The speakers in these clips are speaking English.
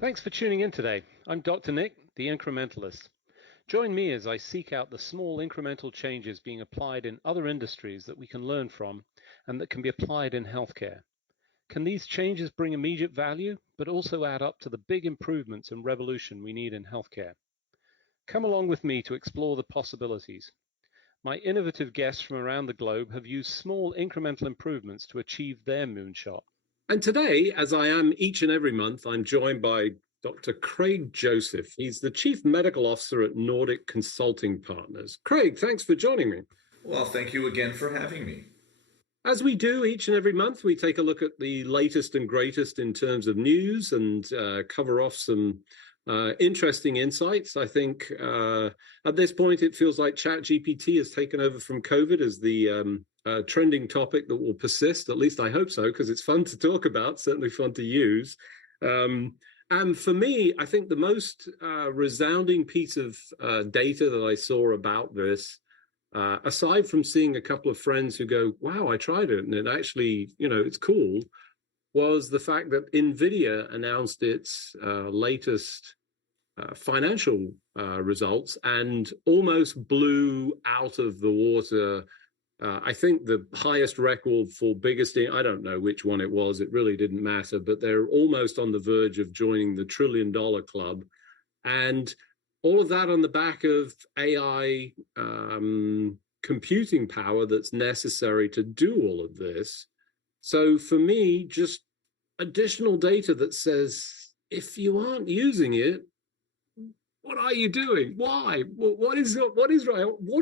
Thanks for tuning in today. I'm Dr. Nick, the Incrementalist. Join me as I seek out the small incremental changes being applied in other industries that we can learn from and that can be applied in healthcare. Can these changes bring immediate value, but also add up to the big improvements and revolution we need in healthcare? Come along with me to explore the possibilities. My innovative guests from around the globe have used small incremental improvements to achieve their moonshot. And today, as I am each and every month, I'm joined by Dr. Craig Joseph. He's the Chief Medical Officer at Nordic Consulting Partners. Craig, thanks for joining me. Well, thank you again for having me. As we do each and every month, we take a look at the latest and greatest in terms of news and cover off some interesting insights. I think at this point, it feels like ChatGPT has taken over from COVID as the trending topic that will persist. At least I hope so, because it's fun to talk about, certainly fun to use. And for me, I think the most resounding piece of data that I saw about this, aside from seeing a couple of friends who go, wow, I tried it and it actually, it's cool, was the fact that NVIDIA announced its latest financial results and almost blew out of the water, I think, the highest record for biggest, I don't know which one it was, it really didn't matter, but they're almost on the verge of joining the $1 trillion club. And all of that on the back of AI computing power that's necessary to do all of this. So for me, just additional data that says, if you aren't using it, what are you doing? Why? What is wrong? What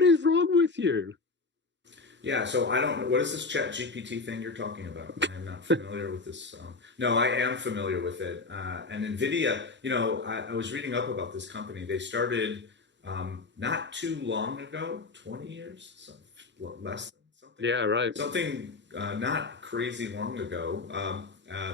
is wrong with you? Yeah, so I don't know. What is this Chat GPT thing you're talking about? I am not familiar with this. No, I am familiar with it. And NVIDIA, I was reading up about this company. They started not too long ago, 20 years, less than something. Yeah, right. Something not crazy long ago,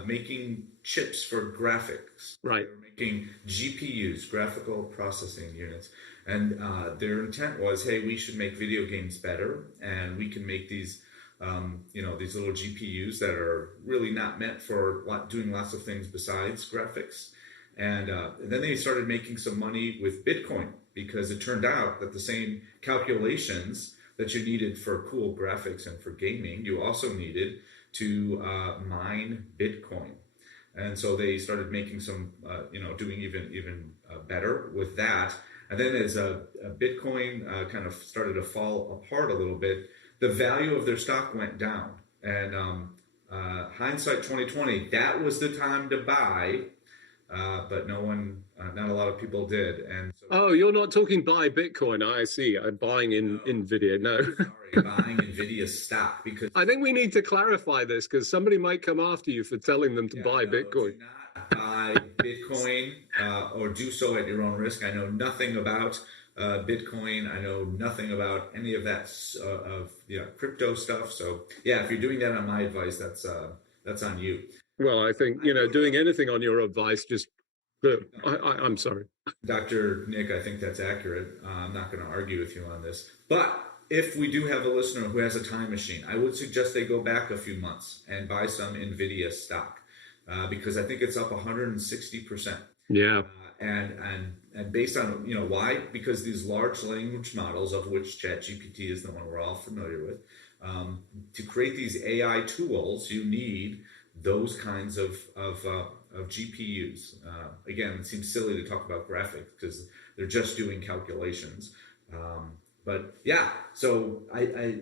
making chips for graphics. Right. They were making GPUs, graphical processing units. And their intent was, hey, we should make video games better, and we can make these, these little GPUs that are really not meant for doing lots of things besides graphics. And then they started making some money with Bitcoin, because it turned out that the same calculations that you needed for cool graphics and for gaming, you also needed to mine Bitcoin. And so they started making some, doing even better with that. And then as Bitcoin kind of started to fall apart a little bit, the value of their stock went down. And hindsight 2020, that was the time to buy, but not a lot of people did. And so, oh, you're not talking buy Bitcoin. I see. I'm buying in NVIDIA. No. Sorry, buying NVIDIA stock, because I think we need to clarify this, because somebody might come after you for telling them to buy Bitcoin. Do not buy Bitcoin or do so at your own risk. I know nothing about Bitcoin. I know nothing about any of that crypto stuff. So yeah, if you're doing that on my advice, that's on you. Well, I think doing anything on your advice, just I'm sorry, Dr. Nick. I think that's accurate. I'm not going to argue with you on this, but if we do have a listener who has a time machine, I would suggest they go back a few months and buy some NVIDIA stock, because I think it's up 160%. Yeah. And based on, why? Because these large language models, of which ChatGPT is the one we're all familiar with, to create these AI tools, you need those kinds of GPUs. Again, it seems silly to talk about graphics because they're just doing calculations. But yeah, so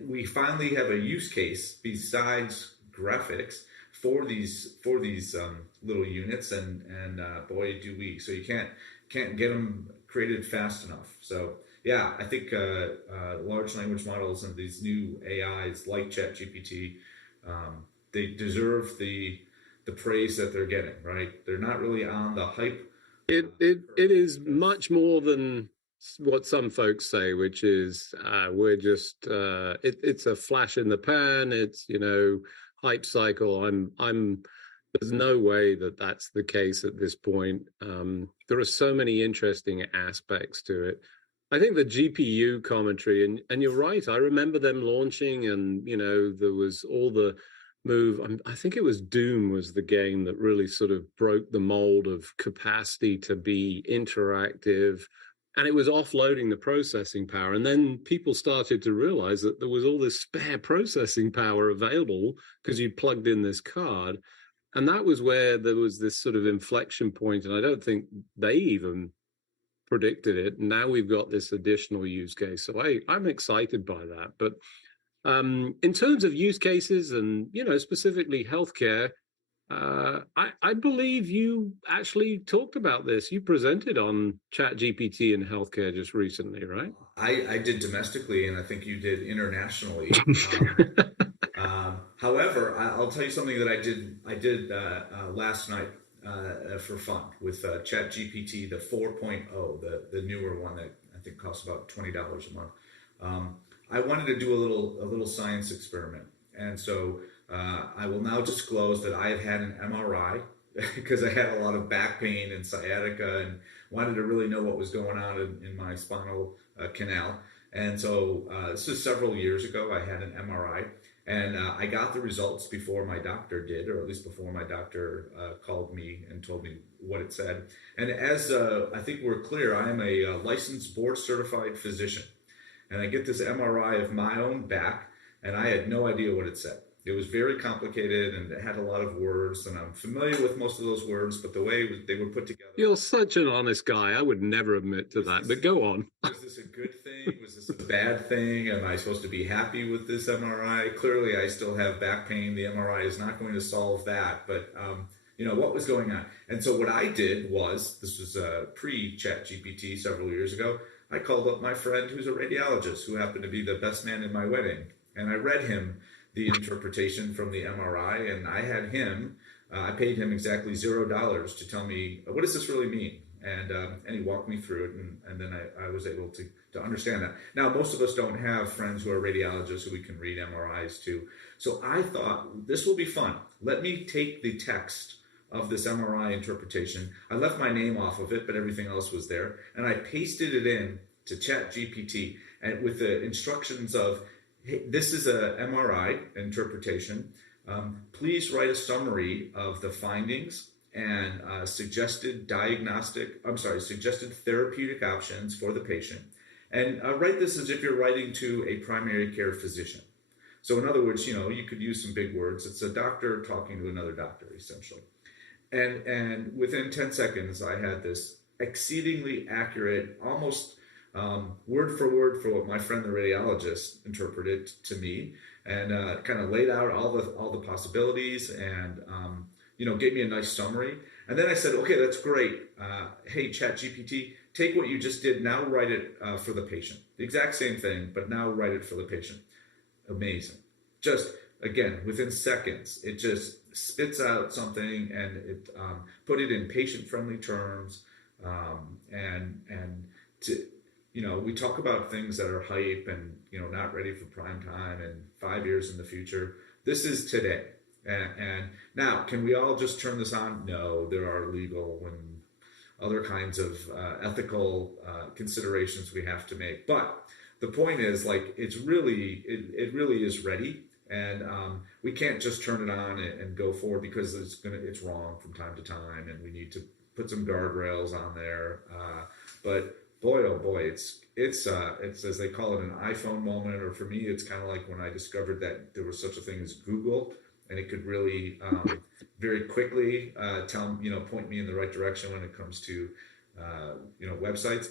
we finally have a use case besides graphics for these little units, and boy do we. So you can't get them created fast enough. So yeah, I think large language models and these new AIs like ChatGPT, they deserve the praise that they're getting. Right? They're not really on the hype. It is much more than what some folks say, which is we're just it's a flash in the pan. It's hype cycle. I'm there's no way that that's the case at this point. There are so many interesting aspects to it. I think the GPU commentary, and you're right, I remember them launching, and there was all the move. I think it was Doom was the game that really sort of broke the mold of capacity to be interactive. And it was offloading the processing power. And then people started to realize that there was all this spare processing power available because you plugged in this card. And that was where there was this sort of inflection point. And I don't think they even predicted it. Now we've got this additional use case. So I'm excited by that. But in terms of use cases and, specifically healthcare, I believe you actually talked about this. You presented on ChatGPT in healthcare just recently, right? I did domestically, and I think you did internationally. However, I'll tell you something that I did last night for fun with ChatGPT, the 4.0, the newer one that I think costs about $20 a month. I wanted to do a little science experiment, and so I will now disclose that I have had an MRI because I had a lot of back pain and sciatica, and wanted to really know what was going on in my spinal canal. And so this is several years ago. I had an MRI, and I got the results before my doctor did, or at least before my doctor called me and told me what it said. And as I think we're clear, I am a licensed board certified physician. And I get this MRI of my own back, and I had no idea what it said. It was very complicated, and it had a lot of words, and I'm familiar with most of those words, but the way they were put together. You're such an honest guy. I would never admit to that, but go on. Was this a good thing? Was this a bad thing? Am I supposed to be happy with this MRI? Clearly, I still have back pain. The MRI is not going to solve that, but what was going on? And so what I did was, this was pre-ChatGPT several years ago, I called up my friend who's a radiologist who happened to be the best man in my wedding, and I read him the interpretation from the MRI, and I had him, I paid him exactly $0 to tell me, what does this really mean? And he walked me through it, and then I was able to understand that. Now, most of us don't have friends who are radiologists who we can read MRIs to. So I thought, this will be fun. Let me take the text of this MRI interpretation. I left my name off of it, but everything else was there. And I pasted it in to ChatGPT, and with the instructions of, hey, this is a MRI interpretation. Please write a summary of the findings and suggested therapeutic options for the patient. And write this as if you're writing to a primary care physician. So in other words, you could use some big words. It's a doctor talking to another doctor, essentially. And within 10 seconds, I had this exceedingly accurate, almost word for word for what my friend the radiologist interpreted to me, and kind of laid out all the possibilities, and gave me a nice summary. And then I said, okay, that's great. Hey, ChatGPT, take what you just did, now write it for the patient. The exact same thing, but now write it for the patient. Amazing. Just, again, within seconds, it just spits out something, and it put it in patient-friendly terms, we talk about things that are hype and not ready for prime time and 5 years in the future. This is today, and now, can we all just turn this on? No, there are legal and other kinds of ethical considerations we have to make. But the point is, it really is ready. And we can't just turn it on and go forward, because it's wrong from time to time, and we need to put some guardrails on there. But boy, oh boy, it's as they call it, an iPhone moment, or for me, it's kind of like when I discovered that there was such a thing as Google, and it could really very quickly point me in the right direction when it comes to websites.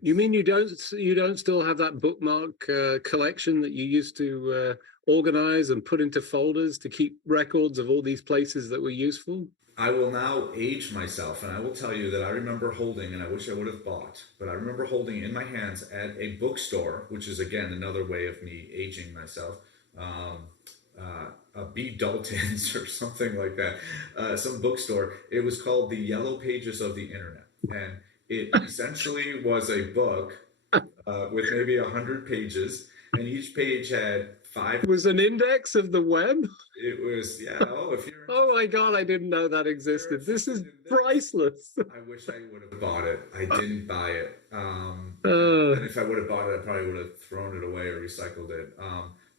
You mean you don't still have that bookmark collection that you used to organize and put into folders to keep records of all these places that were useful? I will now age myself, and I will tell you that I remember holding, and I wish I would have bought, but I remember holding in my hands at a bookstore, which is, again, another way of me aging myself, a B. Dalton's or something like that, some bookstore. It was called The Yellow Pages of the Internet, and it essentially was a book with maybe 100 pages, and each page had 5. It was an index of the web? It was, yeah. Oh, if you're. Oh my God, I didn't know that existed. This is priceless. I wish I would have bought it. I didn't buy it. And if I would have bought it, I probably would have thrown it away or recycled it.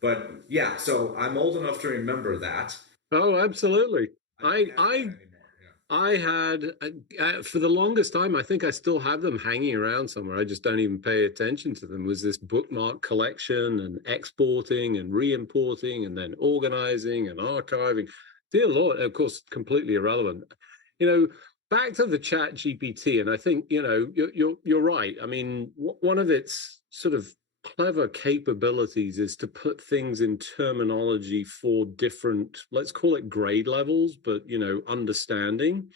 But yeah, so I'm old enough to remember that. Oh, absolutely. I don't I have that I anymore. I had for the longest time, I think I still have them hanging around somewhere. I just don't even pay attention to them. Was this bookmark collection and exporting and re-importing and then organizing and archiving? Dear Lord, of course, completely irrelevant. You know, back to the Chat GPT, and I think you're right. I mean, one of its sort of clever capabilities is to put things in terminology for different, let's call it grade levels, but understanding.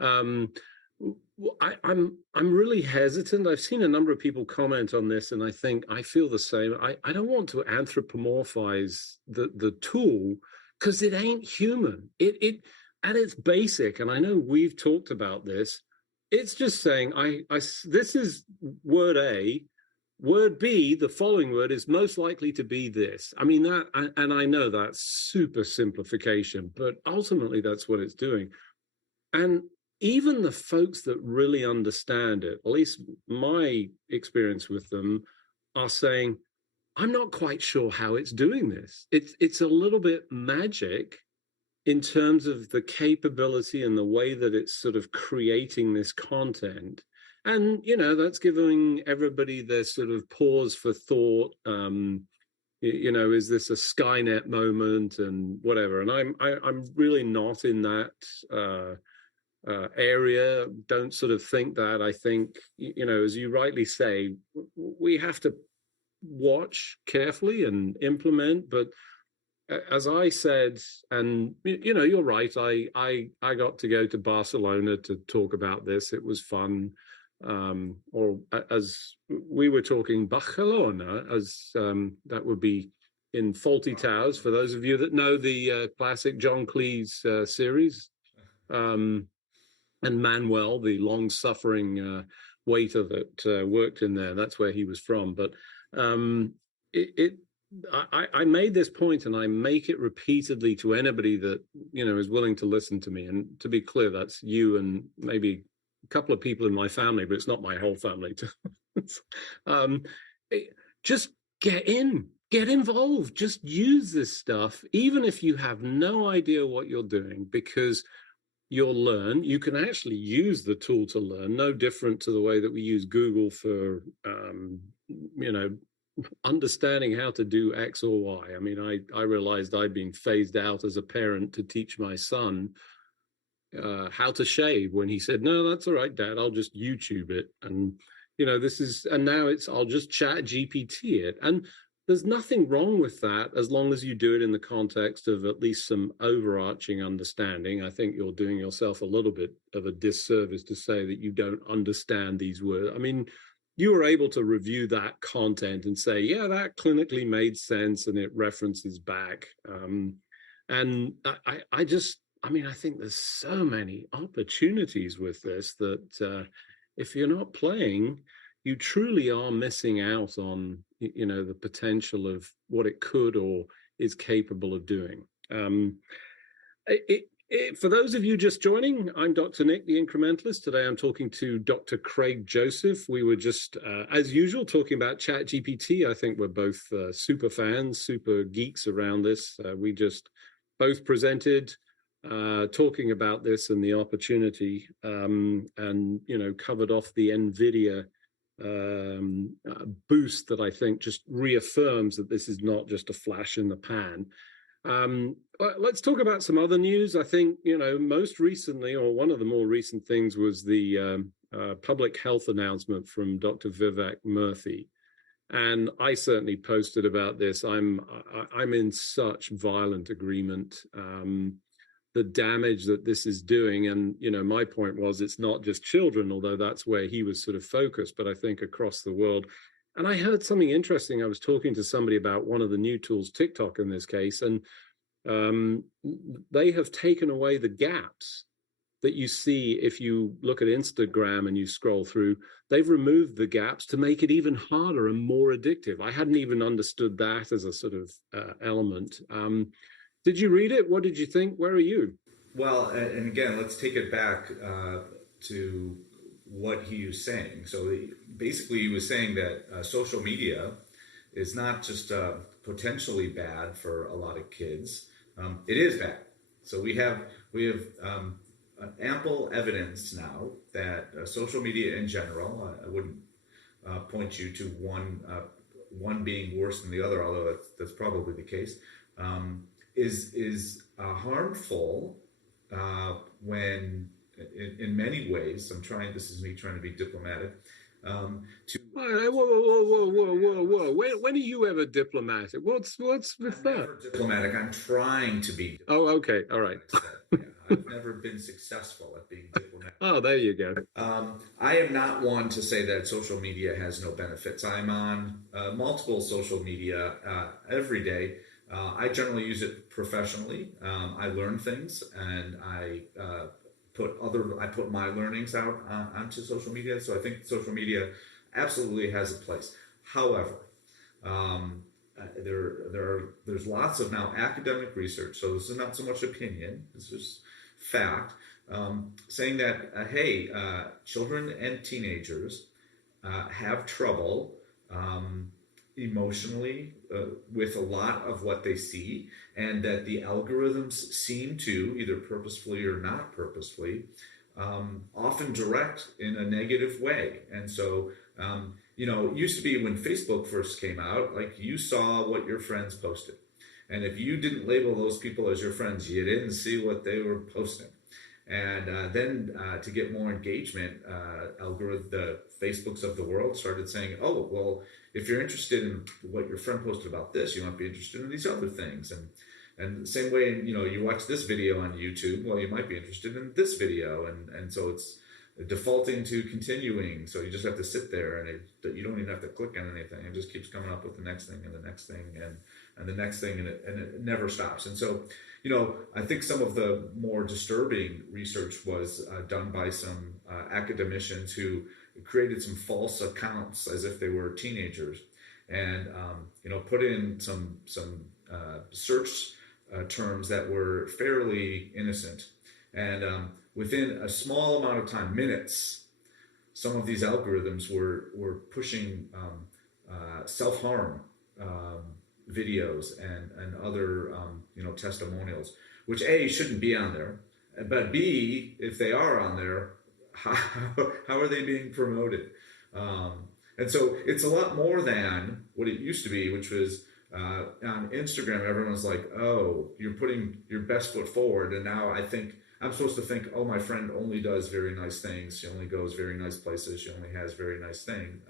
um I'm really hesitant. I've seen a number of people comment on this, and I think I feel the same. I don't want to anthropomorphize the tool, because it ain't human. It at its basic, and I know we've talked about this, it's just saying I this is word A. Word B, the following word is most likely to be this. I mean, and I know that's super simplification, but ultimately that's what it's doing. And even the folks that really understand it, at least my experience with them, are saying, I'm not quite sure how it's doing this. It's a little bit magic in terms of the capability and the way that it's sort of creating this content. And that's giving everybody their sort of pause for thought. Is this a Skynet moment and whatever? And I'm really not in that area. Don't sort of think that. I think, as you rightly say, we have to watch carefully and implement. But as I said, and you're right. I got to go to Barcelona to talk about this. It was fun. Or as we were talking, Barcelona, as that would be in Faulty Towers, for those of you that know the classic John Cleese series. And Manuel, the long-suffering waiter that worked in there, that's where he was from. But it I made this point, and I make it repeatedly to anybody that is willing to listen to me. And to be clear, that's you and maybe a couple of people in my family, but it's not my whole family. um, just get involved, just use this stuff, even if you have no idea what you're doing, because you'll learn. You can actually use the tool to learn, no different to the way that we use Google for, understanding how to do X or Y. I mean, I realized I'd been phased out as a parent to teach my son how to shave when he said, "No, that's all right, Dad. I'll just YouTube it." And and now I'll just Chat GPT it. And there's nothing wrong with that, as long as you do it in the context of at least some overarching understanding. I think you're doing yourself a little bit of a disservice to say that you don't understand these words. I mean, you were able to review that content and say, yeah, that clinically made sense, and it references back. And I think there's so many opportunities with this that if you're not playing, you truly are missing out on the potential of what it could or is capable of doing. For those of you just joining, I'm Dr. Nick, the Incrementalist. Today I'm talking to Dr. Craig Joseph. We were just, as usual, talking about ChatGPT. I think we're both super fans, super geeks around this. We just both presented talking about this and the opportunity, and covered off the NVIDIA boost that I think just reaffirms that this is not just a flash in the pan. Let's talk about some other news. I think, most recently, or one of the more recent things, was the public health announcement from Dr. Vivek Murthy. And I certainly posted about this. I'm in such violent agreement. The damage that this is doing. And, my point was, it's not just children, although that's where he was sort of focused, but I think across the world. And I heard something interesting. I was talking to somebody about one of the new tools, TikTok in this case, and they have taken away the gaps that you see if you look at Instagram and you scroll through. They've removed the gaps to make it even harder and more addictive. I hadn't even understood that as a sort of element. Did you read it? What did you think? Where are you? Well, and again, let's take it back to what he was saying. So basically, he was saying that social media is not just potentially bad for a lot of kids, it is bad. So we have ample evidence now that social media in general, I wouldn't point you to one being worse than the other, although that's probably the case, is harmful when in many ways. This is me trying to be diplomatic. Whoa, whoa. When are you ever diplomatic? What's with I'm that? never diplomatic. I'm trying to be. Oh, okay, all right. Yeah, I've never been successful at being diplomatic. Oh, there you go. I am not one to say that social media has no benefits. I'm on multiple social media every day. I generally use it professionally. I learn things, and I put my learnings out onto social media. So I think social media absolutely has a place. However, there's lots of now academic research. So this is not so much opinion. This is fact, saying that children and teenagers have trouble emotionally with a lot of what they see, and that the algorithms seem to, either purposefully or not purposefully, often direct in a negative way. And so, it used to be when Facebook first came out, like, you saw what your friends posted. And if you didn't label those people as your friends, you didn't see what they were posting. And then to get more engagement, the Facebooks of the world started saying, oh, well, if you're interested in what your friend posted about this, you might be interested in these other things. And the same way, you watch this video on YouTube, well, you might be interested in this video. And so it's defaulting to continuing. So you just have to sit there, and you don't even have to click on anything. It just keeps coming up with the next thing and the next thing and the next thing, and it never stops. And so, I think some of the more disturbing research was done by some academicians who created some false accounts as if they were teenagers, and put in some search terms that were fairly innocent, and within a small amount of time, minutes, some of these algorithms were pushing self-harm videos and other testimonials, which A, shouldn't be on there, but B, if they are on there, how are they being promoted? And so it's a lot more than what it used to be, which was on Instagram, everyone's like, oh, you're putting your best foot forward, and now I think I'm supposed to think, oh, my friend only does very nice things. She only goes very nice places. She only has very nice things.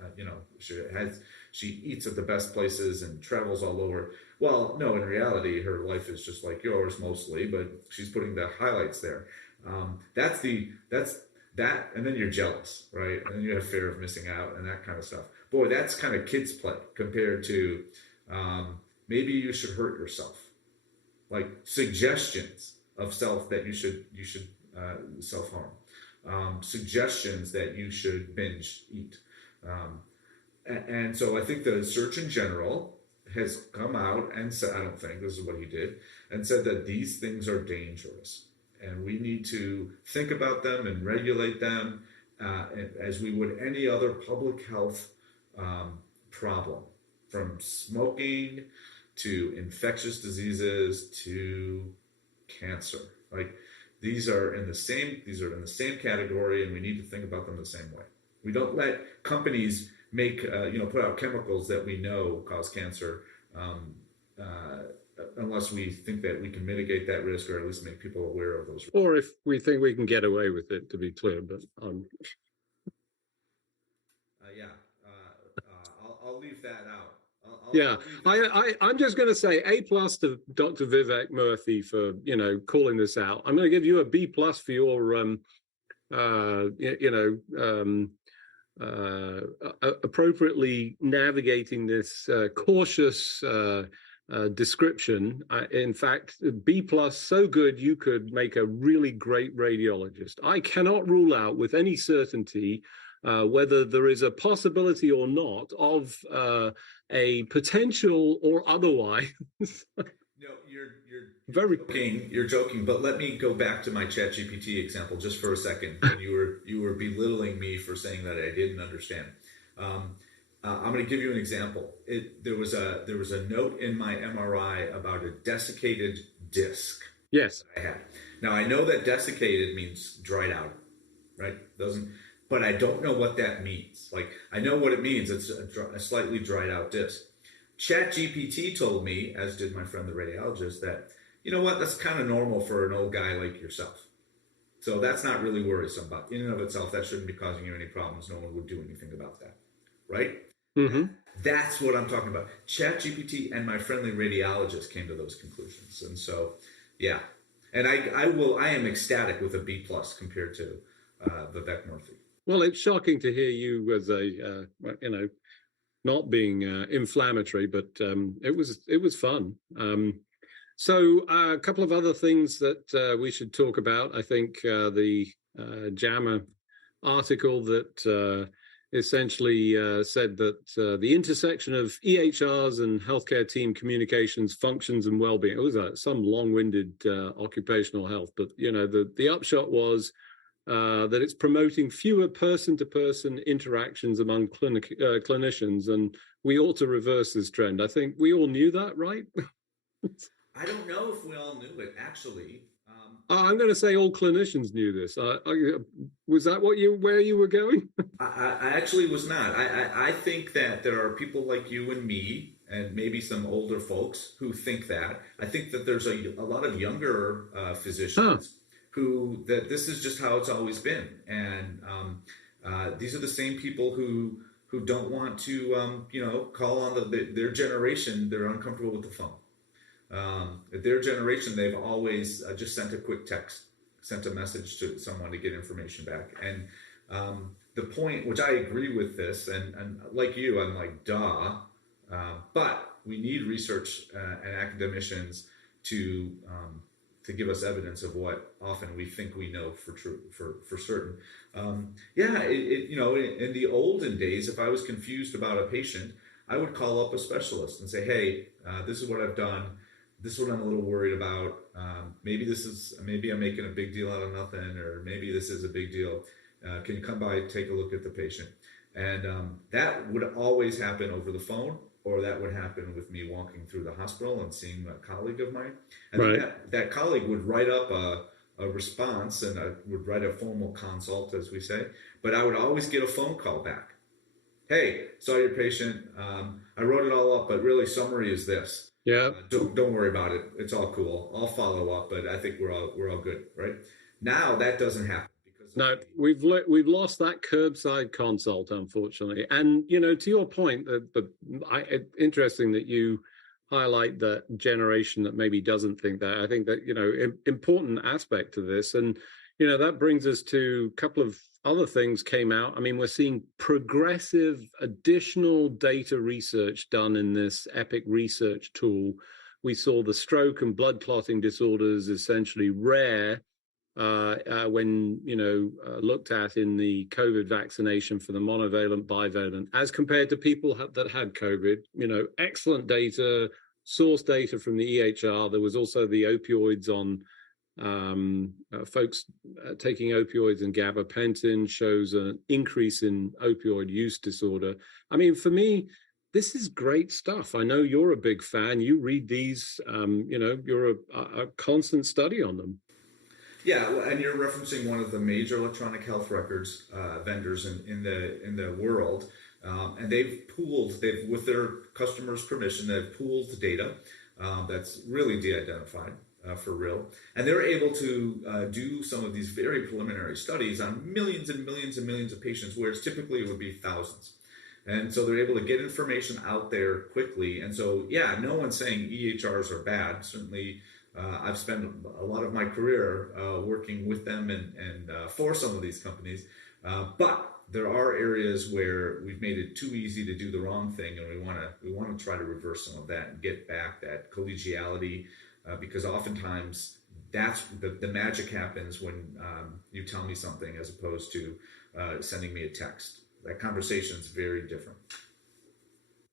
She eats at the best places and travels all over. Well, no, in reality, her life is just like yours mostly, but she's putting the highlights there. That's that, and then you're jealous, right? And then you have fear of missing out and that kind of stuff. Boy, that's kind of kids play compared to maybe you should hurt yourself, like suggestions of self that you should self-harm, suggestions that you should binge eat. And so I think the search in general has come out and said, I don't think this is what he did, and said that these things are dangerous and we need to think about them and regulate them as we would any other public health problem, from smoking to infectious diseases to cancer. Like, these are in the same category, and we need to think about them the same way. We don't let companies make put out chemicals that we know cause cancer unless we think that we can mitigate that risk, or at least make people aware of those risks. Or if we think we can get away with it, to be clear. But I'll leave that out. I'm just going to say A+ to Dr. Vivek Murthy for calling this out. I'm going to give you a B+ for your appropriately navigating this cautious description. In fact, B+, so good you could make a really great radiologist. I cannot rule out with any certainty whether there is a possibility or not of a potential or otherwise. No, you're joking, but let me go back to my ChatGPT example just for a second. When you were belittling me for saying that I didn't understand. I'm going to give you an example. There was a note in my MRI about a desiccated disc Yes. that I had. Now I know that desiccated means dried out, right? Doesn't, but I don't know what that means. Like I know what it means. It's a slightly dried out disc. ChatGPT told me, as did my friend the radiologist, that you know what, that's kind of normal for an old guy like yourself. So that's not really worrisome. But in and of itself, that shouldn't be causing you any problems. No one would do anything about that, right? Mm-hmm. That's what I'm talking about. ChatGPT and my friendly radiologist came to those conclusions, and so, yeah. And I am ecstatic with a B plus compared to Vivek Murthy. Well, it's shocking to hear you as a not being inflammatory, but it was fun. So a couple of other things that we should talk about. I think the JAMA article that essentially said that the intersection of EHRs and healthcare team communications, functions, and well-being. It was some long-winded occupational health, but the upshot was that it's promoting fewer person-to-person interactions among clinicians, and we ought to reverse this trend. I think we all knew that, right? I don't know if we all knew it actually. I'm going to say all clinicians knew this. Was that where you were going? I actually was not. I think that there are people like you and me, and maybe some older folks who think that. I think that there's a lot of younger physicians who that this is just how it's always been, and these are the same people who don't want to call on their generation. They're uncomfortable with the phone. At their generation, they've always just sent a quick text, sent a message to someone to get information back. And the point, which I agree with this, and like you, I'm like, duh. But we need research and academicians to give us evidence of what often we think we know for certain. In the olden days, if I was confused about a patient, I would call up a specialist and say, hey, this is what I've done. This is what I'm a little worried about. Maybe I'm making a big deal out of nothing, or maybe this is a big deal. Can you come by, take a look at the patient? And that would always happen over the phone, or that would happen with me walking through the hospital and seeing a colleague of mine. And right. that colleague would write up a response, and I would write a formal consult, as we say, but I would always get a phone call back. Hey, saw your patient. I wrote it all up, but really summary is this. Yeah. Don't worry about it. It's all cool. I'll follow up, but I think we're all good, right? Now that doesn't happen because we've lost that curbside consult, unfortunately. And to your point, interesting that you highlight that generation that maybe doesn't think that. I think that important aspect to this, and that brings us to a couple of other things came out. I mean, we're seeing progressive additional data research done in this EPIC research tool. We saw the stroke and blood clotting disorders essentially rare when looked at in the COVID vaccination for the monovalent, bivalent, as compared to people that had COVID. Excellent data, source data from the EHR. There was also the opioids on folks taking opioids, and gabapentin shows an increase in opioid use disorder. I mean, for me, this is great stuff. I know you're a big fan. You read these, you're a constant study on them. Yeah, and you're referencing one of the major electronic health records vendors in the world, and with their customers' permission, they've pooled data that's really de-identified. For real, and they're able to do some of these very preliminary studies on millions and millions and millions of patients, whereas typically it would be thousands. And so they're able to get information out there quickly. And so, yeah, no one's saying EHRs are bad. Certainly, I've spent a lot of my career working with them and for some of these companies, but there are areas where we've made it too easy to do the wrong thing, and we want to try to reverse some of that and get back that collegiality. Because oftentimes that's the magic happens when you tell me something as opposed to sending me a text. That conversation is very different.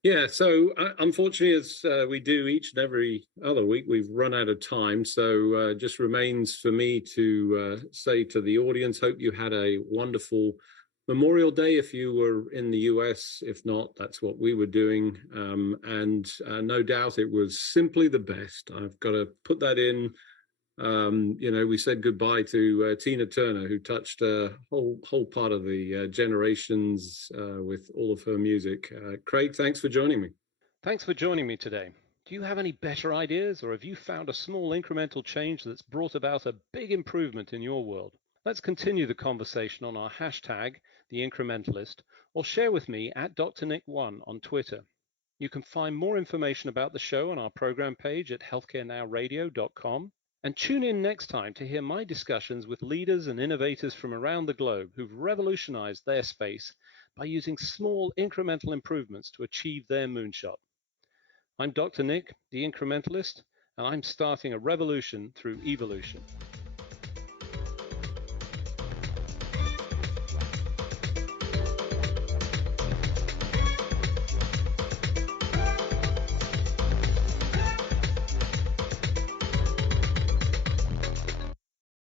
Yeah, so unfortunately, as we do each and every other week, we've run out of time. So just remains for me to say to the audience, hope you had a wonderful Memorial Day if you were in the US. If not, that's what we were doing. And no doubt it was simply the best. I've got to put that in. We said goodbye to Tina Turner, who touched a whole part of the generations with all of her music. Craig, thanks for joining me. Thanks for joining me today. Do you have any better ideas, or have you found a small incremental change that's brought about a big improvement in your world? Let's continue the conversation on our hashtag, The Incrementalist, or share with me at DrNick1 on Twitter. You can find more information about the show on our program page at healthcarenowradio.com. And tune in next time to hear my discussions with leaders and innovators from around the globe who've revolutionized their space by using small incremental improvements to achieve their moonshot. I'm Dr. Nick, the Incrementalist, and I'm starting a revolution through evolution.